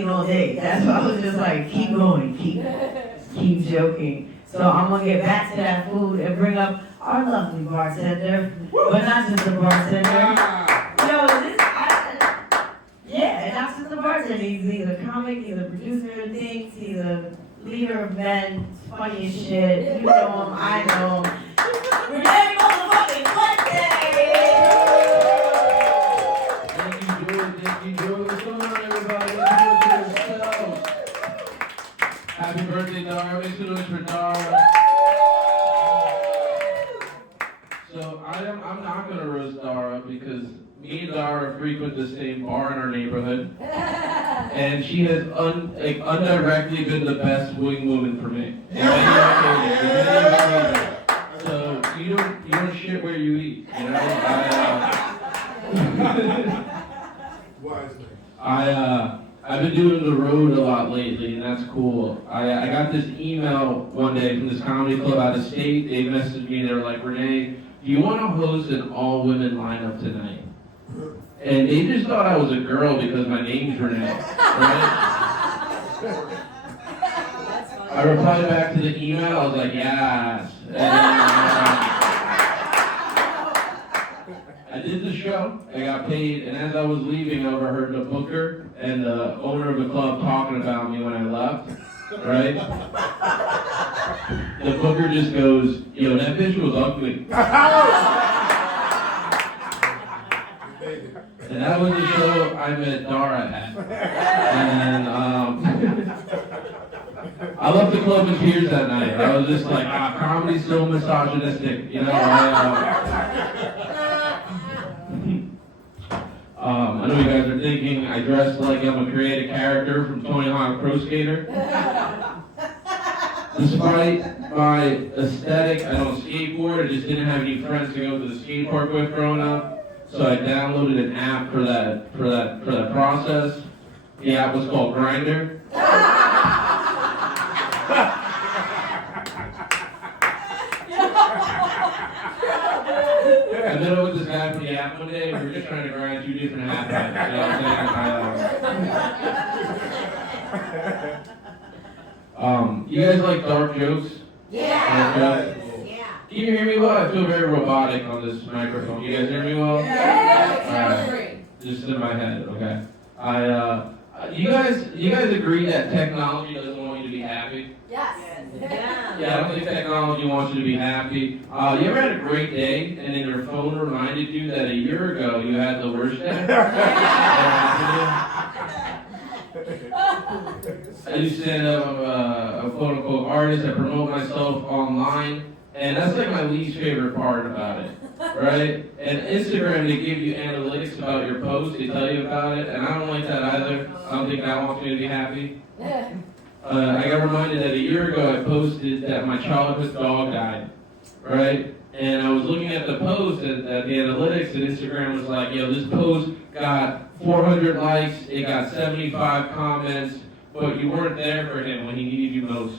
all day. That's why I was just like, keep going, keep joking. So I'm gonna get back to that food and bring up our lovely bartender, but not just the bartender. No, yeah, and not just the bartender. He's a comic, he's a producer of things, he's a leader of men, funny as shit. You know him, I know him. Renee motherfucking Monday! Thank you, George. What's going on, everybody? Let's do it to yourselves. Happy birthday, Dara. Make some noise for Dara. So I'm not gonna roast Dara because me and Dara frequent the same bar in our neighborhood, and she has indirectly been the best wing woman for me. So you don't shit where you eat, you know. I've been doing the road a lot lately, and that's cool. I got this email one day from this comedy club out of state. They messaged me. They were like, Renee, do you want to host an all-women lineup tonight? And they just thought I was a girl because my name's Renee, right? I replied back to the email. I was like, yes. And, I did the show, I got paid, and as I was leaving, I overheard the booker and the owner of the club talking about me when I left, right? The booker just goes, yo, that bitch was ugly. And that was the show I met Dara at. And I left the club in tears that night. I was just like, comedy's so misogynistic, you know? I know you guys are thinking I dress like I'm a creative character from Tony Hawk Pro Skater. Despite my aesthetic, I don't skateboard. I just didn't have any friends to go to the skate park with growing up. So I downloaded an app for that process. The app was called Grindr. I met up with this guy from the app one day, and we were just trying to grind 2 different half pipes. You know what I'm saying? You guys like dark jokes? Yeah. Dark jokes? Yeah. Can you hear me well? I feel very robotic on this microphone. You guys hear me well? Yeah. Alright. Just in my head, okay. You guys agree that technology doesn't want you to be happy? Yes. Yeah, I don't think technology wants you to be happy. You ever had a great day and then your phone reminded you that a year ago you had the worst day? I used to stand up, I'm a quote unquote artist. I promote myself online, and that's like my least favorite part about it, right? And Instagram, they give you analytics about your post, they tell you about it, and I don't like that either. I don't think that wants me to be happy. I got reminded that a year ago I posted that my childhood dog died, right? And I was looking at the post at the analytics, and Instagram was like, yo, this post got 400 likes, it got 75 comments, but you weren't there for him when he needed you most.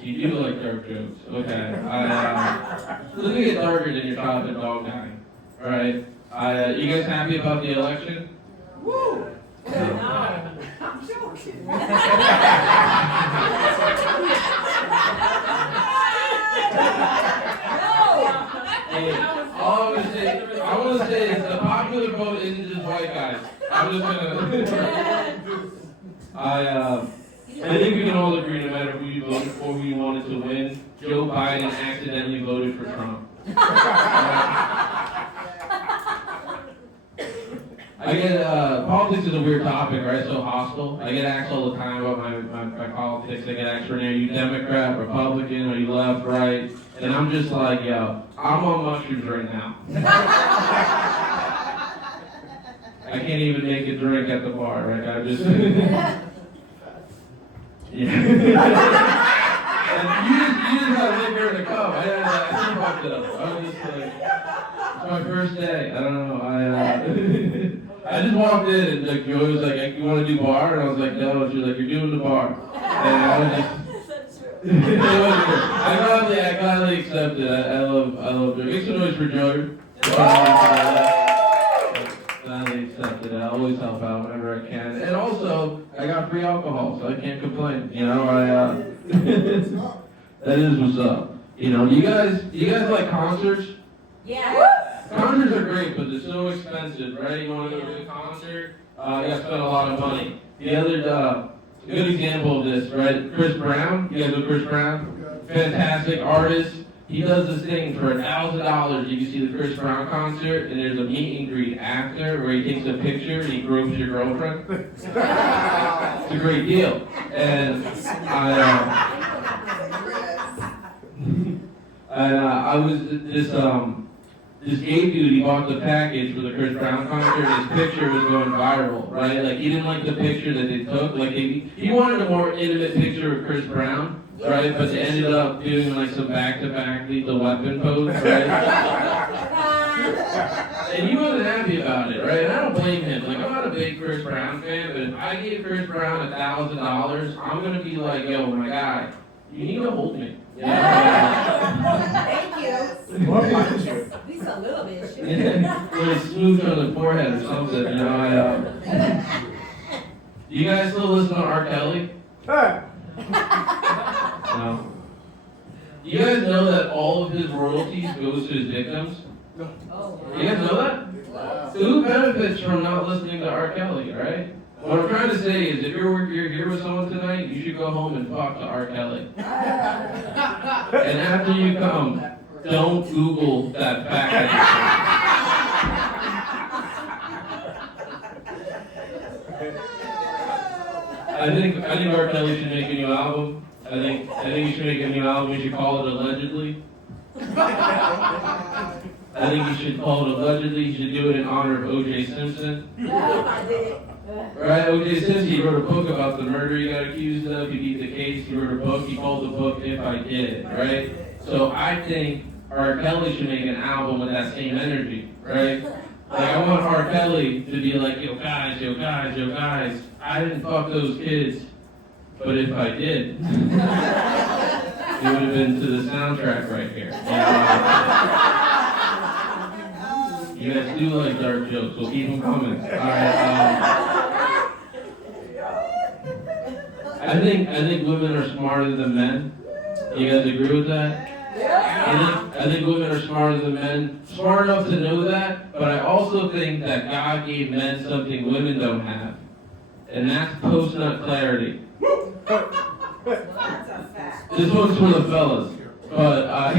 You do like dark jokes, okay. Let me get darker than your childhood dog dying, alright? You guys happy about the election? Woo! I'm joking. Hey, all I want to say is the popular vote isn't just white guys. I'm just gonna. I think we can all agree, no matter who you voted for, who you wanted to win, Joe Biden accidentally voted for Trump. I get, politics is a weird topic, right? So hostile. I get asked all the time about my politics. I get asked, Renee, are you Democrat, Republican, are you left, right? And I'm just like, yo, I'm on mushrooms right now. I can't even make a drink at the bar, right? I just... yeah. And you just got liquor in the cup. I fucked it up. I was just like, it's my first day. I don't know. I just walked in and like Joey was like, you want to do bar? And I was like, no. She was like, you're doing the bar. And I was just, I gladly accept it. I love it. Make some noise for Joey. Gladly accepted it. always help out whenever I can. And also, I got free alcohol, so I can't complain. You know, that is what's up. You know, do you guys like concerts? Yeah. Concerts are great, but they're so expensive, right? You want to go to a concert, you got to spend a lot of money. The other good example of this, right? Chris Brown. You guys know Chris Brown? Fantastic artist. He does this thing for $1,000. You can see the Chris Brown concert, and there's a meet and greet after where he takes a picture and he gropes your girlfriend. It's a great deal. And I was this gay dude, he bought the package for the Chris Brown concert, and his picture was going viral, right? Like, he didn't like the picture that they took. Like, he wanted a more intimate picture of Chris Brown, right? But they ended up doing, like, some back-to-back Lethal Weapon pose, right? And he wasn't happy about it, right? And I don't blame him. Like, I'm not a big Chris Brown fan, but if I gave Chris Brown $1,000, I'm gonna be like, yo, my guy, you need to hold me. You know? Thank you. At least a little bit. Sure. Little smooth on the forehead or something, you know. You guys still listen to R. Kelly? No. You guys know that all of his royalties goes to his victims? Oh, You guys know that? So who benefits from not listening to R. Kelly, right? What I'm trying to say is, if you're here with someone tonight, you should go home and talk to R. Kelly. And after you come, don't Google that fact. I think R. Kelly should make a new album. I think you should make a new album. You should call it Allegedly. I think you should call it Allegedly. You should do it in honor of O.J. Simpson. Right, O.J. Simpson, he wrote a book about the murder he got accused of. He beat the case. He wrote a book. He called the book If I Did It, right? So I think R. Kelly should make an album with that same energy, right? Like, I want R. Kelly to be like, yo guys, I didn't fuck those kids, but if I did, it would have been to the soundtrack right here. You guys do like dark jokes, so keep them coming. Alright, I think women are smarter than men. You guys agree with that? I think women are smarter than men. Smart enough to know that, but I also think that God gave men something women don't have. And that's post-nut clarity. This one's for the fellas. But I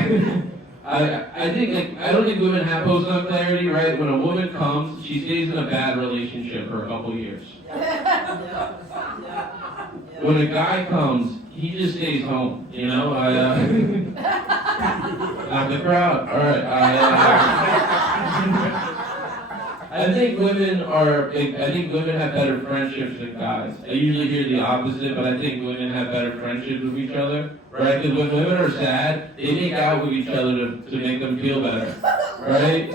don't think women have post-nut clarity, right? When a woman comes, she stays in a bad relationship for a couple years. When a guy comes, he just stays home, you know? Not the crowd. All right. I think women have better friendships than guys. I usually hear the opposite, but I think women have better friendships with each other, right? Because when women are sad, they make out with each other to make them feel better, right?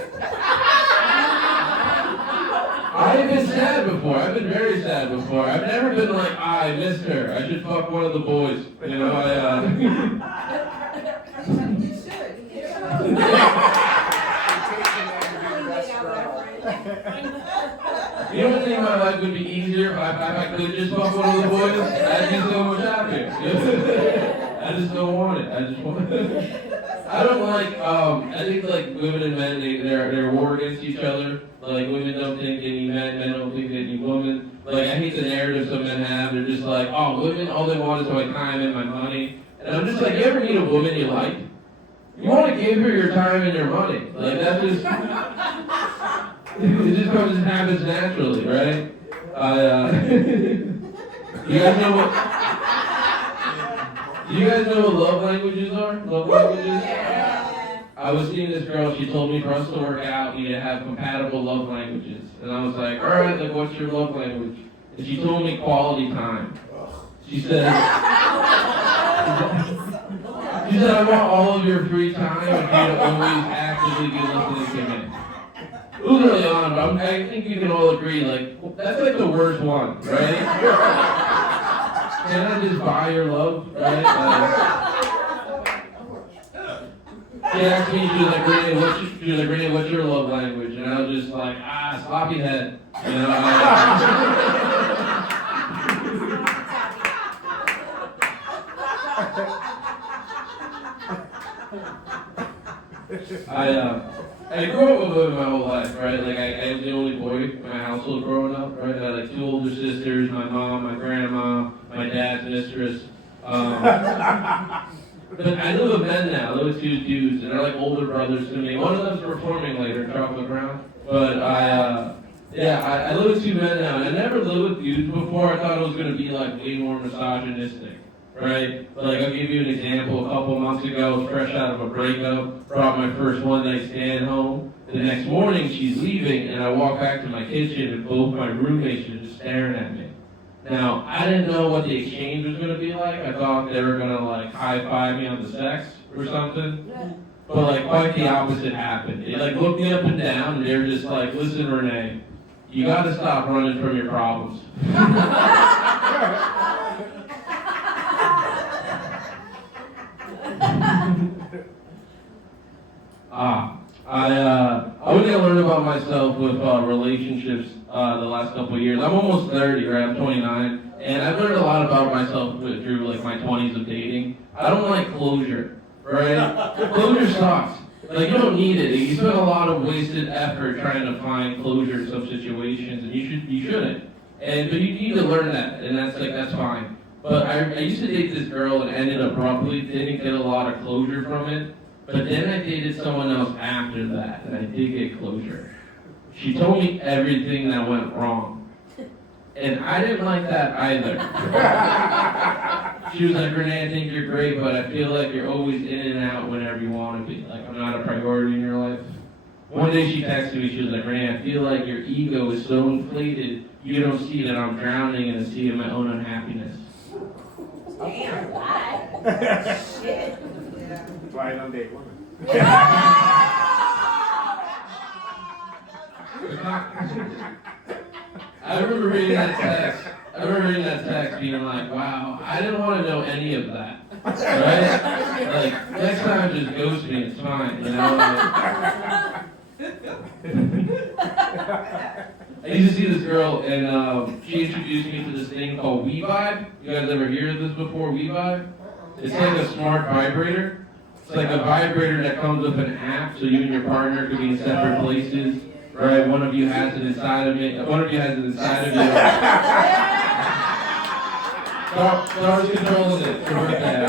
I've been sad before. I've been very sad before. I've never been like, I missed her. I should fuck one of the boys. You know, You should. You don't think my life would be easier if I could just fuck one of the boys? I'd be so much happier. I just don't want it. I just want it. I don't like, I think like women and men, they're war against each other. Like women don't think they need men, men don't think they need women. Like I hate the narrative some men have. They're just like, oh, women, all they want is my time and my money. And I'm just like, you ever meet a woman you like? You want to give her your time and your money. Like that just, it just comes and happens naturally, right? You guys know what? Do you guys know what love languages are? Love languages? Yeah. I was seeing this girl, she told me for us to work out, we need to have compatible love languages. And I was like, alright, like what's your love language? And she told me quality time. She said, I want all of your free time and you to always actively be listening to me. It was really on, but I think you can all agree, like, that's like the worst one, right? Can I just buy your love, right? She asked me, she was like, Renee, what's your love language? And I was just like, sloppy head. You know, I grew up with women my whole life, right? Like, I was the only boy in my household growing up, right? I had like 2 older sisters, my mom, my grandma, my dad's mistress. But I live with men now. I live with 2 dudes, and they're like older brothers to me. One of them's performing later, Chocolate Brown. But I live with 2 men now, and I never lived with dudes before. I thought it was gonna be like way more misogynistic, right? But like, I'll give you an example. A couple months ago, I was fresh out of a breakup, brought my first one-night stand home. The next morning, she's leaving, and I walk back to my kitchen, and both my roommates are just staring at me. Now, I didn't know what the exchange was going to be like. I thought they were going to, like, high-five me on the sex or something. But, like, quite the opposite happened. They, like, looked me up and down, and they were just like, listen, Renee, you got to stop running from your problems. I was going to learn about myself with relationships the last couple of years. I'm almost 30, right? I'm 29. And I've learned a lot about myself through like my 20s of dating. I don't like closure, right? Closure sucks. Like, you don't need it. You spend a lot of wasted effort trying to find closure in some situations, and you shouldn't. But you need to learn that, and that's fine. But I used to date this girl and ended abruptly, didn't get a lot of closure from it. But then I dated someone else after that, and I did get closure. She told me everything that went wrong. And I didn't like that either. She was like, Renee, I think you're great, but I feel like you're always in and out whenever you want to be. Like, I'm not a priority in your life. One day she texted me, she was like, Renee, I feel like your ego is so inflated, you don't see that I'm drowning in the sea of my own unhappiness. Damn, why? Shit. Why don't date women? I remember reading that text being like, wow, I didn't want to know any of that, right? Like, next time just ghost me, it's fine, you know? I used to see this girl, and she introduced me to this thing called WeVibe. You guys ever hear of this before, WeVibe? It's like a smart vibrator. It's like a vibrator that comes with an app, so you and your partner could be in separate places. Right, one of you has it inside of me. One of you has it inside of you. Star's controlling it for birthday.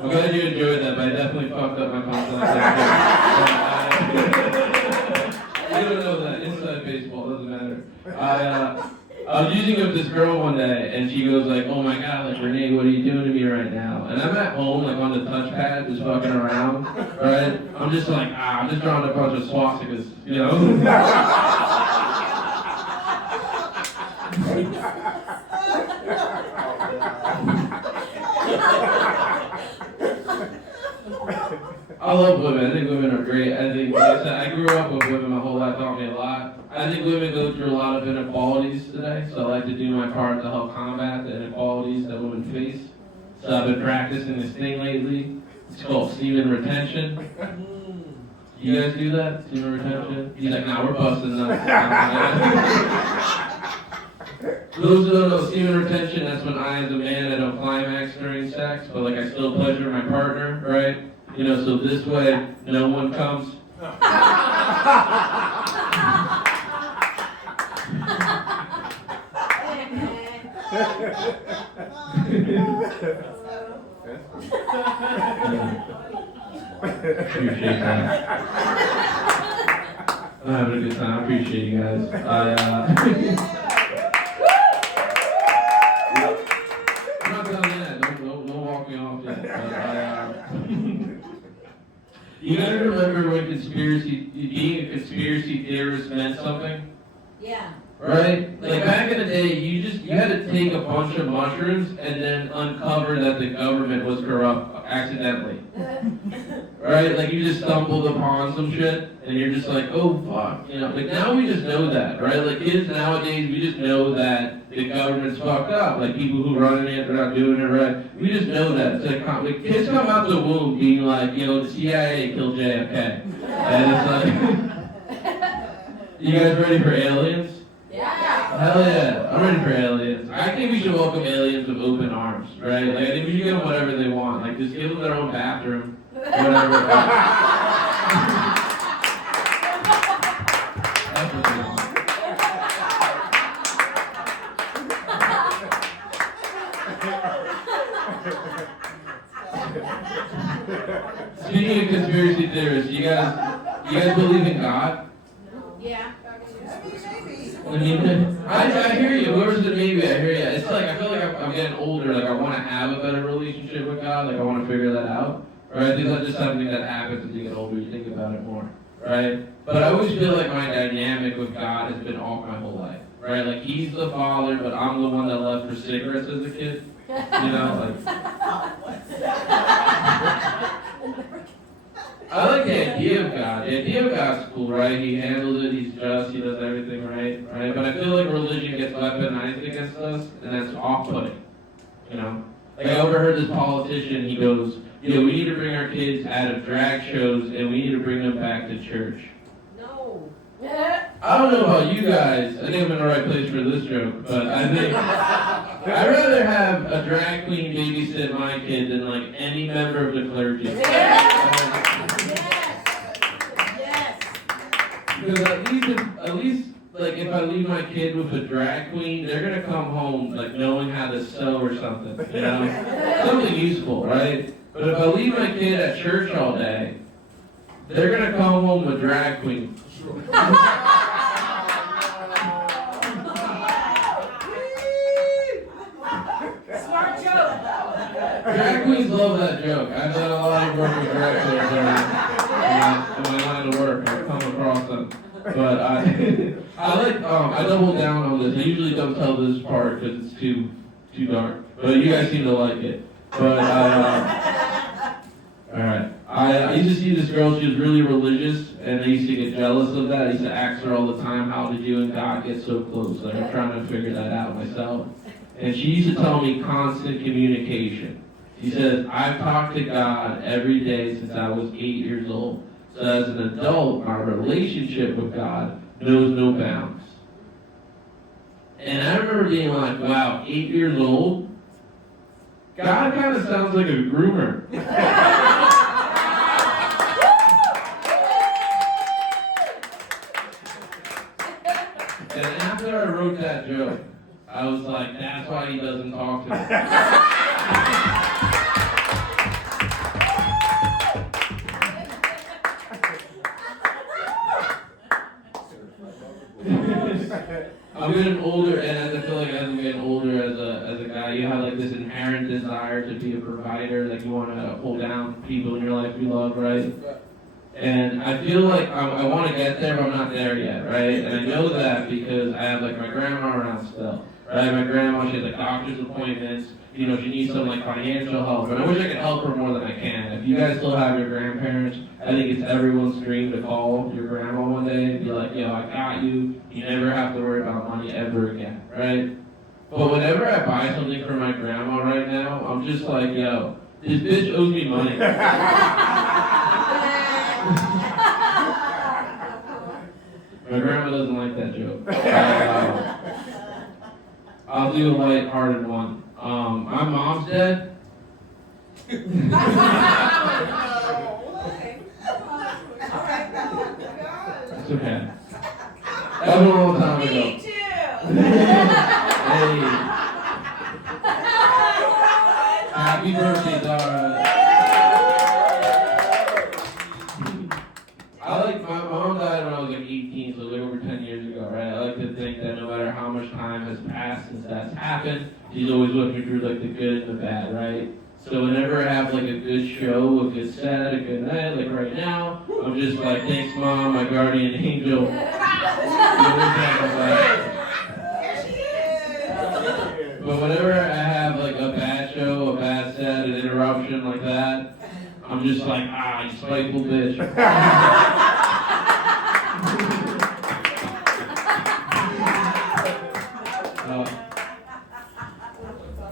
I'm glad you enjoyed that, but I definitely fucked up my contact. You don't know that. Inside baseball, doesn't matter. I was using it with this girl one day, and she goes like, oh my god, like, Renee, what are you doing to me right now? And I'm at home, like, on the touchpad, just fucking around, right? I'm just like, I'm just drawing a bunch of swastikas, you know? I love women. I think women are great. I think, like I said, I grew up with women my whole life, taught me a lot. I think women go through a lot of inequalities today, so I like to do my part to help combat the inequalities that women face. So I've been practicing this thing lately. It's called semen retention. You guys do that? Semen retention? He's like, nah, we're busting nuts. For those who don't know, semen retention, that's when I, as a man, I don't climax during sex, but like I still pleasure my partner, right? You know, so this way, no one comes. Appreciate that. I'm having a good time. I appreciate you guys. I'm not done yet. Don't walk me off yet. You guys remember when being a conspiracy theorist meant something? Yeah. Right? Like back in the day, you had to take a bunch of mushrooms and then uncover that the government was corrupt accidentally. Right? right? Like you just stumbled upon some shit, and you're just like, oh fuck, you know. Like now we just know that, right? Like kids nowadays, we just know that the government's fucked up. Like people who run it, they're not doing it right. We just know that. It's like kids come out the womb being like, you know, the CIA killed JFK, and it's like, you guys ready for aliens? Yeah. Hell yeah, I'm ready for aliens. I think we should welcome aliens with open arms, right? Like I think we should give them whatever they want. Like just give them their own bathroom, whatever. That's what they want. Speaking of conspiracy theorists, you guys believe in God? Yeah. I mean, I hear you. Whoever's the maybe, I hear you. It's like I feel like I'm getting older. Like I want to have a better relationship with God. Like I want to figure that out. Right? I think that's just something that happens as you get older. You think about it more. Right? But I always feel like my dynamic with God has been off my whole life. Right? Like He's the Father, but I'm the one that left for cigarettes as a kid. You know, like. I like the idea of God. The idea of God's cool, right? He handles it, He's just, He does everything right? But I feel like religion gets weaponized against us, and that's off-putting, you know? Like I overheard this politician, he goes, you know, we need to bring our kids out of drag shows, and we need to bring them back to church. No. I don't know about you guys, I think I'm in the right place for this joke, but I think I'd rather have a drag queen babysit my kid than like any member of the clergy. Yes. Because at least, like, if I leave my kid with a drag queen, they're gonna come home like knowing how to sew or something, you know, something useful, right? But if I leave my kid at church all day, they're gonna come home with drag queen. Smart joke. Drag queens love that joke. I've done a lot of work with drag queens in my line of work. I've come across them. But I double down on this. I usually don't tell this part because it's too dark. But you guys seem to like it. But alright. I used to see this girl, she was really religious, and I used to get jealous of that. I used to ask her all the time, how did you and God get so close? Like, I'm trying to figure that out myself. And she used to tell me constant communication. She says, I've talked to God every day since I was 8 years old. So as an adult, my relationship with God knows no bounds. And I remember being like, wow, 8 years old? God kind of sounds like a groomer. And after I wrote that joke, I was like, that's why he doesn't talk to me. I'm getting older, and I feel like as I'm getting older as a guy, you have like this inherent desire to be a provider, like you want to hold down people in your life you love, right? And I feel like I want to get there, but I'm not there yet, right? And I know that because I have like my grandma around still, right? My grandma, she has like doctor's appointments, you know, she needs some like financial help, and I wish I could help her more than I can. If you guys still have your grandparents, I think it's everyone's dream to call your grandma one day and be like, yo, I got you. You never have to worry about money ever again, right? But whenever I buy something for my grandma right now, I'm just like, yo, this bitch owes me money. My grandma doesn't like that joke. I'll do a light-hearted one. My mom's dead. It's okay. That was a long time ago. Me too. Hey. Happy birthday, Dara. My mom died when I was like 18, so like over 10 years ago, right? I like to think that no matter how much time has passed since that's happened, she's always with me through like the good and the bad, right? So whenever I have like a good show, a good set, a good night, like right now, I'm just like, thanks mom, my guardian angel. But whenever I have like a bad show, a bad set, an interruption like that, I'm I'm just like, you spiteful bitch.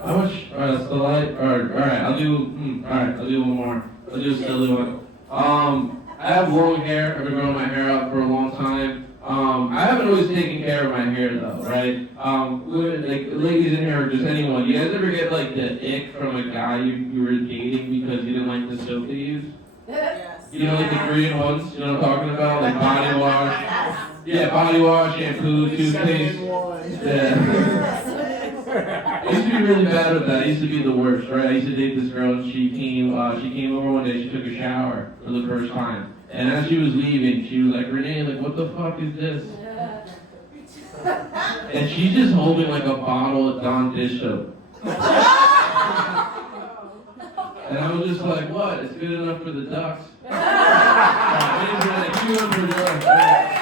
How much? Alright, that's the light. Alright, I'll do one more. I'll do a silly one. I have long hair. I've been growing my hair out for a long time. I haven't always taken care of my hair though, right? Like ladies in here or just anyone, you guys ever get like the ick from a guy you were dating because you didn't like the soap they used? Yes. You know, like the Korean ones, you know what I'm talking about? Like body wash. Yeah, body wash, shampoo, toothpaste. Yeah. I used to be really bad with that. I used to be the worst, right? I used to date this girl and she came over one day, she took a shower for the first time. And as she was leaving, she was like, Renee, like, what the fuck is this? And she's just holding like a bottle of Dawn dish soap. And I was just like, what? It's good enough for the ducks. Ladies and gentlemen, give it up for the ducks.